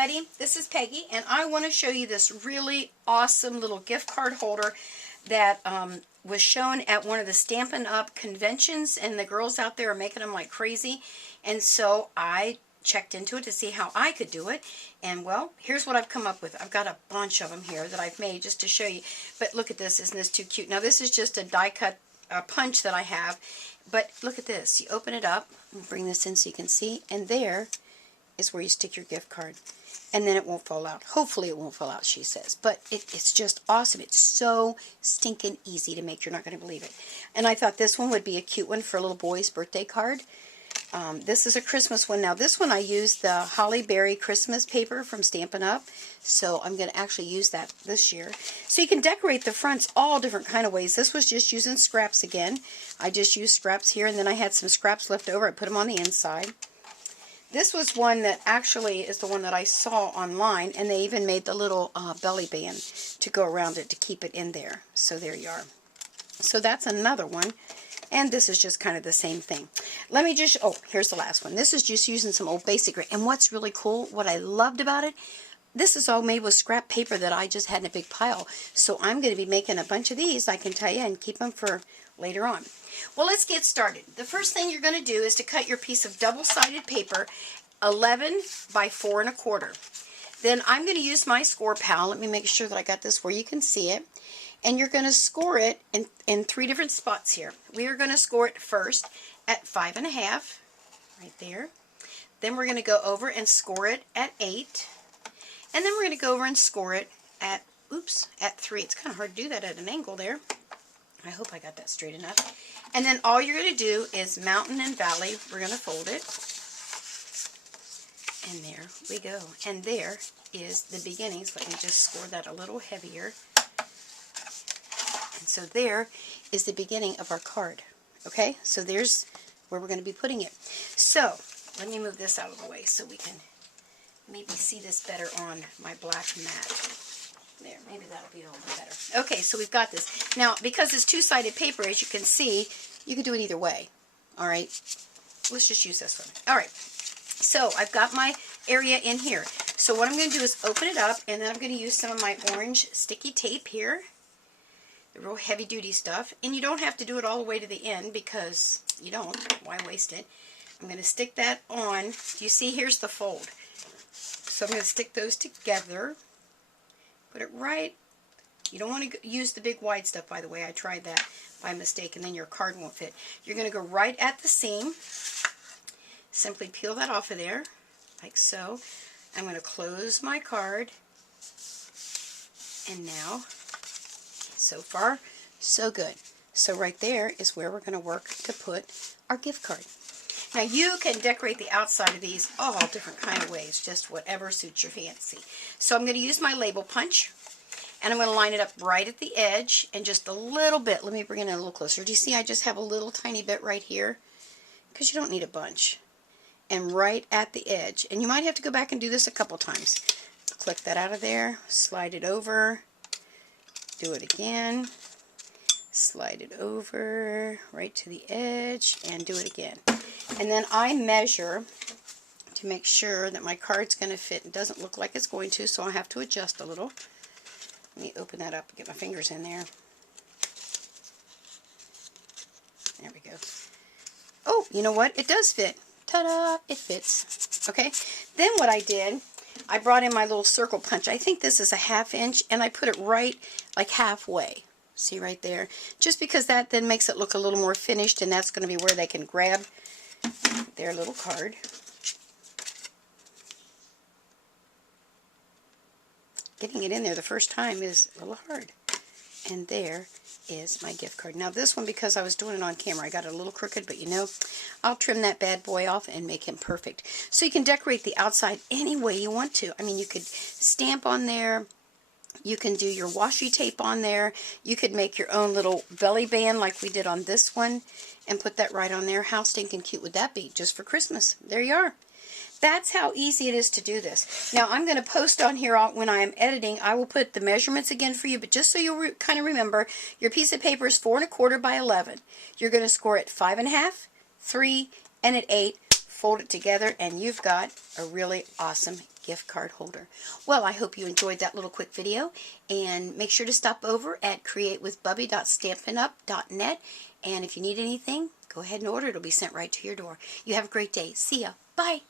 everybody, this is Peggy, and I want to show you this really awesome little gift card holder that was shown at one of the Stampin' Up conventions, and the girls out there are making them like crazy, and so I checked into it to see how I could do it, and well, here's what I've come up with. I've got a bunch of them here that I've made just to show you, but look at this. Isn't this too cute? Now this is just a die cut punch that I have, but look at this. You open it up, I'll bring this in so you can see, and there is where you stick your gift card, and then it won't fall out. Hopefully it won't fall out, she says, but it's just awesome. It's so stinking easy to make, you're not going to believe it. And I thought this one would be a cute one for a little boy's birthday card. This is a Christmas one. Now this one I used the Holly Berry Christmas paper from Stampin' Up, so I'm going to actually use that this year. So you can decorate the fronts all different kind of ways. This was just using scraps again. I just used scraps here, and then I had some scraps left over. I put them on the inside. This was one that actually is the one that I saw online, and they even made the little belly band to go around it to keep it in there. So there you are. So that's another one, and this is just kind of the same thing. Let me just, oh, here's the last one. This is just using some old basic, and what's really cool, what I loved about it, this is all made with scrap paper that I just had in a big pile. So I'm going to be making a bunch of these, I can tell you, and keep them for later on. Well, let's get started. The first thing you're going to do is to cut your piece of double-sided paper 11 by 4 1/4. Then I'm going to use my score pal. Let me make sure that I got this where you can see it. And you're going to score it in 3 different spots here. We are going to score it first at 5 1/2, right there. Then we're going to go over and score it at 8. And then we're going to go over and score it at, at 3. It's kind of hard to do that at an angle there. I hope I got that straight enough. And then all you're going to do is mountain and valley. We're going to fold it. And there we go. And there is the beginnings. Let me just score that a little heavier. And so there is the beginning of our card. Okay? So there's where we're going to be putting it. So let me move this out of the way so we can maybe see this better on my black mat. There, maybe that'll be a little bit better. Okay, so we've got this. Now, because it's two-sided paper, as you can see, you can do it either way. All right? Let's just use this one. All right. So I've got my area in here. So what I'm going to do is open it up, and then I'm going to use some of my orange sticky tape here. The real heavy-duty stuff. And you don't have to do it all the way to the end because you don't. Why waste it? I'm going to stick that on. Do you see? Here's the fold. So I'm going to stick those together. Put it right. You don't want to use the big wide stuff, by the way. I tried that by mistake, and then your card won't fit. You're going to go right at the seam. Simply peel that off of there, like so. I'm going to close my card. And now, so far, so good. So right there is where we're going to work to put our gift card. Now you can decorate the outside of these all different kind of ways, just whatever suits your fancy. So I'm going to use my label punch, and I'm going to line it up right at the edge, and just a little bit. Let me bring it in a little closer. Do you see I just have a little tiny bit right here? Because you don't need a bunch. And right at the edge. And you might have to go back and do this a couple times. Click that out of there, slide it over, do it again, slide it over right to the edge, and do it again. And then I measure to make sure that my card's going to fit. It doesn't look like it's going to, so I have to adjust a little. Let me open that up and get my fingers in there. There we go. Oh, you know what? It does fit. Ta-da! It fits. Okay? Then what I did, I brought in my little circle punch. I think this is a 1/2 inch, and I put it right like halfway. See right there? Just because that then makes it look a little more finished, and that's going to be where they can grab their little card. Getting it in there the first time is a little hard. And there is my gift card. Now this one, because I was doing it on camera, I got it a little crooked, but you know, I'll trim that bad boy off and make him perfect. So you can decorate the outside any way you want to. I mean, you could stamp on there. You can do your washi tape on there. You could make your own little belly band like we did on this one and put that right on there. How stinking cute would that be just for Christmas? There you are. That's how easy it is to do this. Now I'm going to post on here when I am editing. I will put the measurements again for you, but just so you'll kind of remember, your piece of paper is 4 1/4 by 11. You're going to score it 5 1/2, 3, and at 8. Fold it together, and you've got a really awesome gift card holder. Well, I hope you enjoyed that little quick video, and make sure to stop over at createwithbubby.stampinup.net, and if you need anything, go ahead and order. It'll be sent right to your door. You have a great day. See ya. Bye.